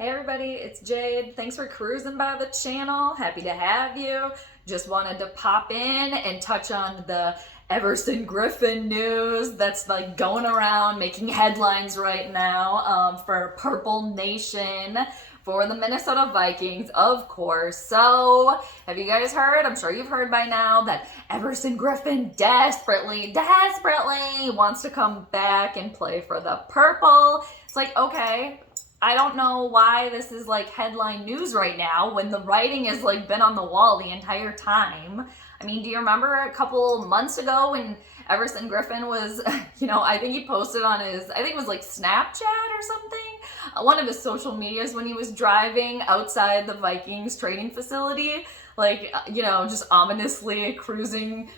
Hey everybody, it's Jade. Thanks for cruising by the channel. Happy to have you. Just wanted to pop in and touch on the Everson Griffin news that's like going around making headlines right now for Purple Nation for the Minnesota Vikings, of course. So, have you guys heard? I'm sure you've heard by now that Everson Griffin desperately wants to come back and play for the Purple. It's like, okay, I don't know why this is like headline news right now when the writing has like been on the wall the entire time. I mean, do you remember a couple months ago when Everson Griffin was, I think he posted on his, I think it was like Snapchat or something, one of his social medias when he was driving outside the Vikings training facility, like, just ominously cruising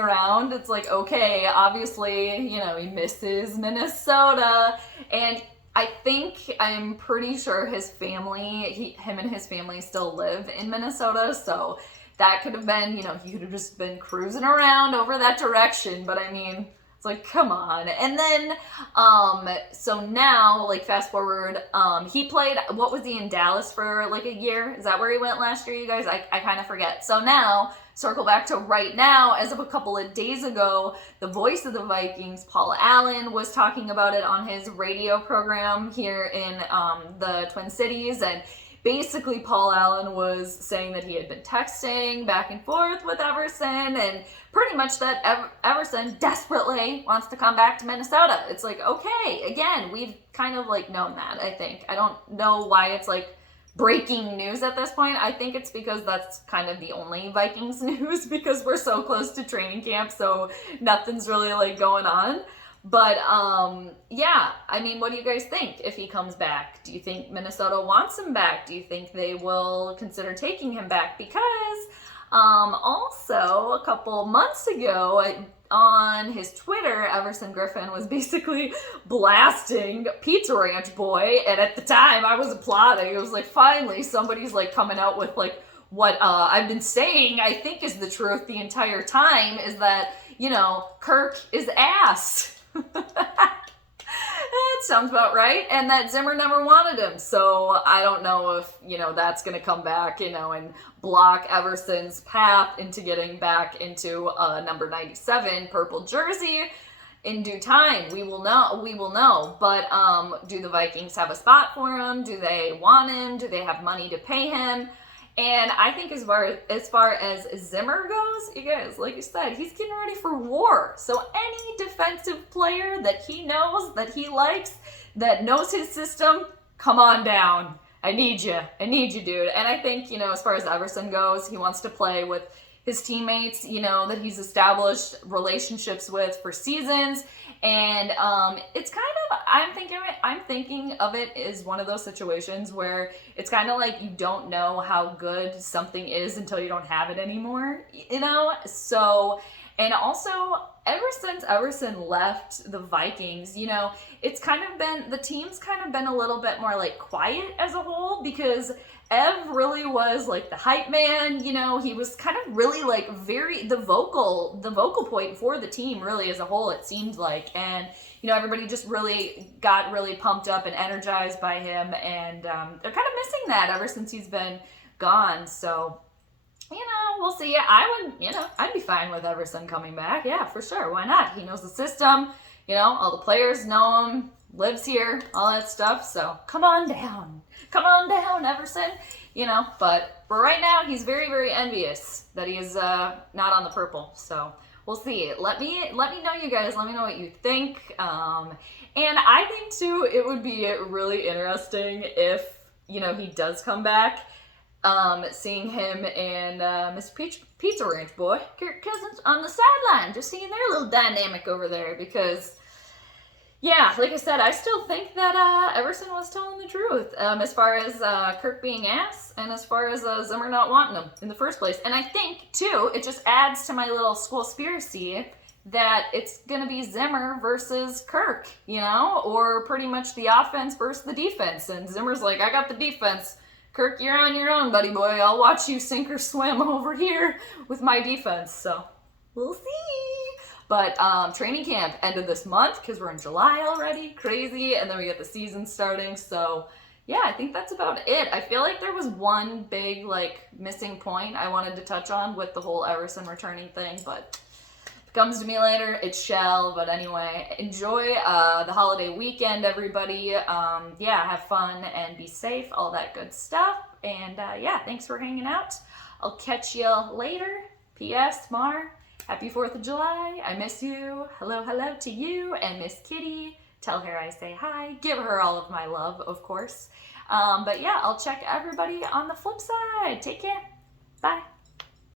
around. It's like, okay, obviously, he misses Minnesota. And I'm pretty sure him and his family still live in Minnesota, so that could have been, he could have just been cruising around over that direction, but I mean, it's like, come on. And then, so now, like, fast forward, he played, what was he in Dallas for, like, a year? Is that where he went last year, you guys? I kind of forget. So now, circle back to right now, as of a couple of days ago, the voice of the Vikings, Paul Allen, was talking about it on his radio program here in the Twin Cities, and basically Paul Allen was saying that he had been texting back and forth with Everson, and pretty much that Everson desperately wants to come back to Minnesota. It's like, okay, again, we've kind of like known that, I think. I don't know why it's like breaking news at this point. I think it's because that's kind of the only Vikings news because we're so close to training camp, so nothing's really like going on. But yeah, I mean, what do you guys think if he comes back? Do you think Minnesota wants him back? Do you think they will consider taking him back? Because also a couple months ago on his Twitter, Everson Griffin was basically blasting Pizza Ranch Boy, and at the time I was applauding. It was like, finally somebody's like coming out with like what I've been saying, I think is the truth the entire time, is that, Kirk is ass. That sounds about right. And that Zimmer never wanted him. So I don't know if, that's going to come back, and block Everson's path into getting back into number 97 purple jersey in due time. We will know. But do the Vikings have a spot for him? Do they want him? Do they have money to pay him? And I think as far as Zimmer goes, you guys, like you said, he's getting ready for war. So any defensive player that he knows, that he likes, that knows his system, come on down. I need you, dude. And I think, as far as Everson goes, he wants to play with his teammates, that he's established relationships with for seasons. And it's kind of, I'm thinking of it as one of those situations where it's kind of like you don't know how good something is until you don't have it anymore, So, and also, ever since Everson left the Vikings, it's kind of been, the team's kind of been a little bit more like quiet as a whole, because Ev really was like the hype man, he was kind of really like the vocal point for the team really as a whole, it seemed like. And, everybody just really got really pumped up and energized by him. And they're kind of missing that ever since he's been gone. So, we'll see. I'd be fine with Everson coming back. Yeah, for sure. Why not? He knows the system. All the players know him, lives here, all that stuff. So come on down, Everson. But for right now, he's very, very envious that he is not on the purple. So we'll see. Let me know, you guys. Let me know what you think. And I think too, it would be really interesting if he does come back. Seeing him and Mr. Pizza Ranch Boy, Kirk Cousins, on the sideline, just seeing their little dynamic over there, because, yeah, like I said, I still think that Everson was telling the truth as far as Kirk being ass, and as far as Zimmer not wanting him in the first place. And I think, too, it just adds to my little conspiracy that it's going to be Zimmer versus Kirk, or pretty much the offense versus the defense. And Zimmer's like, I got the defense. Kirk, you're on your own, buddy boy. I'll watch you sink or swim over here with my defense. So, we'll see. But training camp ended this month because we're in July already. Crazy. And then we get the season starting. So, yeah, I think that's about it. I feel like there was one big, like, missing point I wanted to touch on with the whole Everson returning thing, but if it comes to me later, it shall. But anyway, enjoy the holiday weekend, everybody. Yeah, have fun and be safe, all that good stuff. And yeah, thanks for hanging out. I'll catch you later. P.S. Mar, happy 4th of July. I miss you. Hello, hello to you and Miss Kitty. Tell her I say hi. Give her all of my love, of course. But yeah, I'll check everybody on the flip side. Take care. Bye.